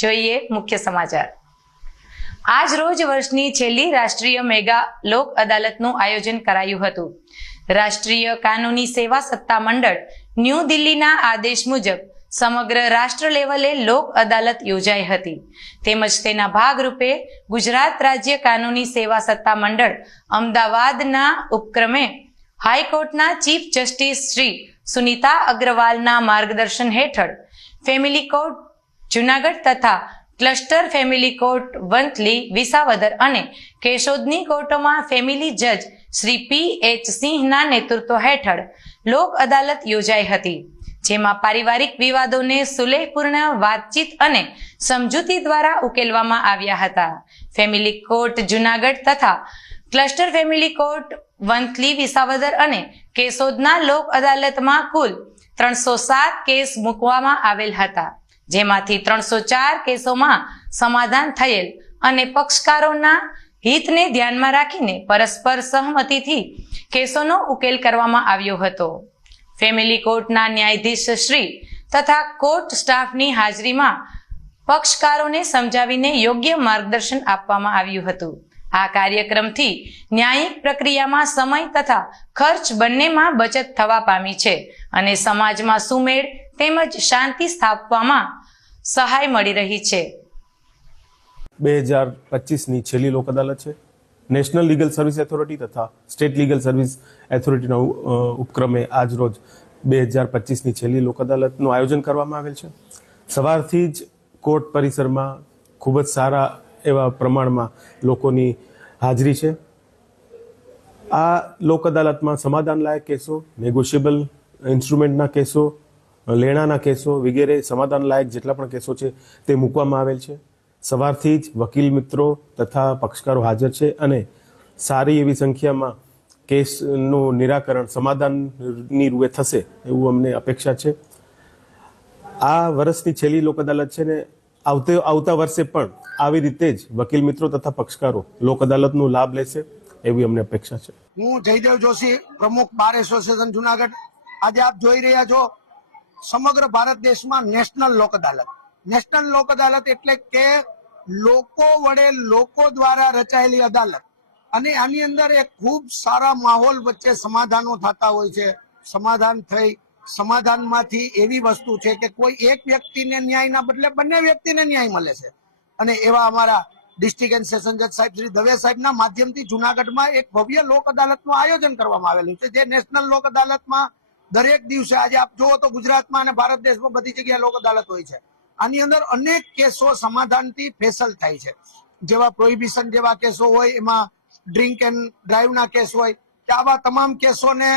જોઈએ મુખ્ય સમાચાર। આજ રોજ વર્ષની છેલ્લી રાષ્ટ્રીય મેગા લોક અદાલતનું આયોજન કરાયું હતું। રાષ્ટ્રીય કાનૂની સેવા સત્તા મંડળ ન્યૂ દિલ્હીના આદેશ મુજબ સમગ્ર રાષ્ટ્ર લેવલે લોક અદાલત યોજાઈ હતી। તેમજ તેના ભાગરૂપે ગુજરાત રાજ્ય કાનૂની સેવા સત્તા મંડળ અમદાવાદના ઉપક્રમે હાઈકોર્ટના ચીફ જસ્ટિસ શ્રી સુનીતા અગ્રવાલના માર્ગદર્શન હેઠળ ફેમિલી કોર્ટ જૂનાગઢ તથા cluster family court Vanthali, Visavadar અને કેશોદની કોર્ટોમાં ફેમિલી જજ શ્રી પી.એચ. સિંહના નેતૃત્વ હેઠળ લોક અદાલત યોજાઈ હતી, જેમાં પારિવારિક વિવાદોને સુલેહપૂર્ણ વાતચીત અને સમજૂતી દ્વારા ઉકેલવામાં આવ્યા હતા। ફેમિલી કોર્ટ જૂનાગઢ તથા cluster family court Vanthali, Visavadar અને કેશોદના લોક અદાલતમાં કુલ 307 કેસ મૂકવામાં આવેલ હતા, જેમાંથી 304 કેસોમાં સમાધાન થયેલ અને પક્ષકારોના હિતને ધ્યાનમાં રાખીને પરસ્પર સહમતિથી કેસોનો ઉકેલ કરવામાં આવ્યો હતો। ફેમિલી કોર્ટના ન્યાયાધીશ શ્રી તથા કોર્ટ સ્ટાફની હાજરીમાં પક્ષકારોને સમજાવીને યોગ્ય માર્ગદર્શન આપવામાં આવ્યું હતું। આ કાર્યક્રમથી ન્યાયિક પ્રક્રિયામાં સમય તથા ખર્ચ બંનેમાં બચત થવા પામી છે અને સમાજમાં સુમેળ તેમજ શાંતિ સ્થાપવામાં સહાય મળી રહી છે। 2025ની છેલ્લી લોક અદાલત છે। નેશનલ લીગલ સર્વિસ ઓથોરિટી તથા સ્ટેટ લીગલ સર્વિસ ઓથોરિટીના ઉપક્રમે આજ રોજ 2025ની છેલ્લી લોક અદાલતનું આયોજન કરવામાં આવેલ છે। સવારથી જ કોર્ટ પરિસરમાં ખૂબ જ સારા એવા પ્રમાણમાં લોકોની હાજરી છે। આ લોક અદાલતમાં સમાધાન લાયક કેસો, નેગોશિયેબલ ઇન્સ્ટ્રુમેન્ટના કેસો, લેણાના કેસો વગેરે સમાધાન લાયક જેટલા પણ કેસો છે તે મૂકવામાં આવેલ છે। સવારથી જ વકીલ મિત્રો તથા પક્ષકારો હાજર છે અને સારી એવી સંખ્યામાં કેસનું નિરાકરણ સમાધાનની રૂએ થશે એવું અમને અપેક્ષા છે। આ વર્ષની છેલ્લી લોક અદાલત છે ને આવતા વર્ષે પણ આવી રીતે જ વકીલ મિત્રો તથા પક્ષકારો લોક અદાલતનો લાભ લેશે એવી અમને અપેક્ષા છે। હું જયદેવ જોશી, પ્રમુખ બાર એસોસિએશન જુનાગઢ। આજે આપ જોઈ રહ્યા છો સમગ્ર ભારત દેશમાં નેશનલ લોક અદાલત। નેશનલ લોક અદાલત એટલે કે લોકો વડે લોકો દ્વારા રચાયેલી અદાલત અને આની અંદર એક ખૂબ સારા માહોલ વચ્ચે સમાધાનો થતા હોય છે। સમાધાન થઈ સમાધાનમાંથી એવી વસ્તુ છે કે કોઈ એક વ્યક્તિને ન્યાયના બદલે બંને વ્યક્તિને ન્યાય મળે છે અને એવા અમારા ડિસ્ટ્રિક્ટ એન્ડ સેશન જજ સાહેબ શ્રી દવે સાહેબના માધ્યમથી જુનાગઢમાં એક ભવ્ય લોક અદાલતનું આયોજન કરવામાં આવેલું છે, જે નેશનલ લોક અદાલતમાં દરેક દિવસે આજે આપ જુઓ તો ગુજરાતમાં અને ભારત દેશમાં બધી જગ્યાએ લોક અદાલત હોય છે। આની અંદર અનેક કેસો સમાધાનથી ફેસલ થાય છે, જેવા પ્રોહિબિશન જેવા કેસો હોય, એમાં ડ્રિંક એન્ડ ડ્રાઈવના કેસ હોય કે આવા તમામ કેસોને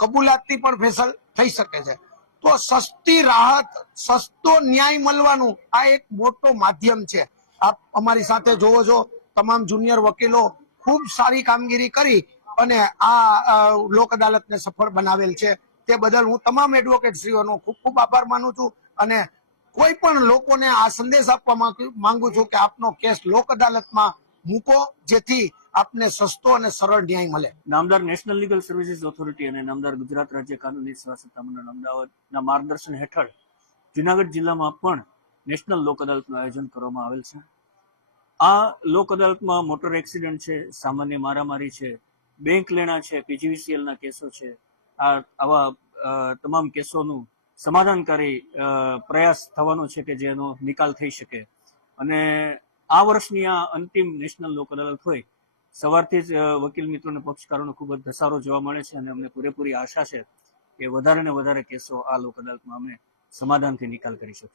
કબૂલાતથી પણ ફેસલ થઈ શકે છે। તો સસ્તી રાહત, સસ્તો ન્યાય મળવાનું આ એક મોટો માધ્યમ છે। આપ અમારી સાથે જોવો છો તમામ જુનિયર વકીલો ખૂબ સારી કામગીરી કરી અને આ લોક અદાલતને સફળ બનાવેલ છે। તે બદલ હું તમામ એડવોકેટશ્રીઓનો ખૂબ ખૂબ આભાર માનું છું અને કોઈ પણ લોકોને આ સંદેશ આપવા માંગુ છું કે આપનો કેસ લોક અદાલતમાં મૂકો, જેથી આપને સસ્તો અને સરળ ન્યાય મળે। નામદાર નેશનલ લીગલ સર્વિસીસ ઓથોરિટી અને નામદાર ગુજરાત રાજ્ય કાનૂની સેવા સત્તા મંડળ અમદાવાદના માર્ગદર્શન હેઠળ જુનાગઢ જિલ્લામાં પણ નેશનલ લોક અદાલતનું આયોજન કરવામાં આવેલ છે। આ લોક અદાલતમાં મોટર એક્સિડન્ટ છે, સામાન્ય મારામારી છે, બેંક લેણા છે, પીજીવીસીએલના કેસો છે, આવા તમામ કેસોનું સમાધાનકારી પ્રયાસ થવાનો છે કે જેનો નિકાલ થઈ શકે। અને આ વર્ષની આ અંતિમ નેશનલ લોક અદાલત હોય, સવારથી જ વકીલ મિત્રો અને પક્ષકારોનો ખૂબ જ ધસારો જોવા મળે છે અને અમને પૂરેપૂરી આશા છે કે વધારે ને વધારે કેસો આ લોક અદાલતમાં અમે સમાધાનથી નિકાલ કરી શકીશું।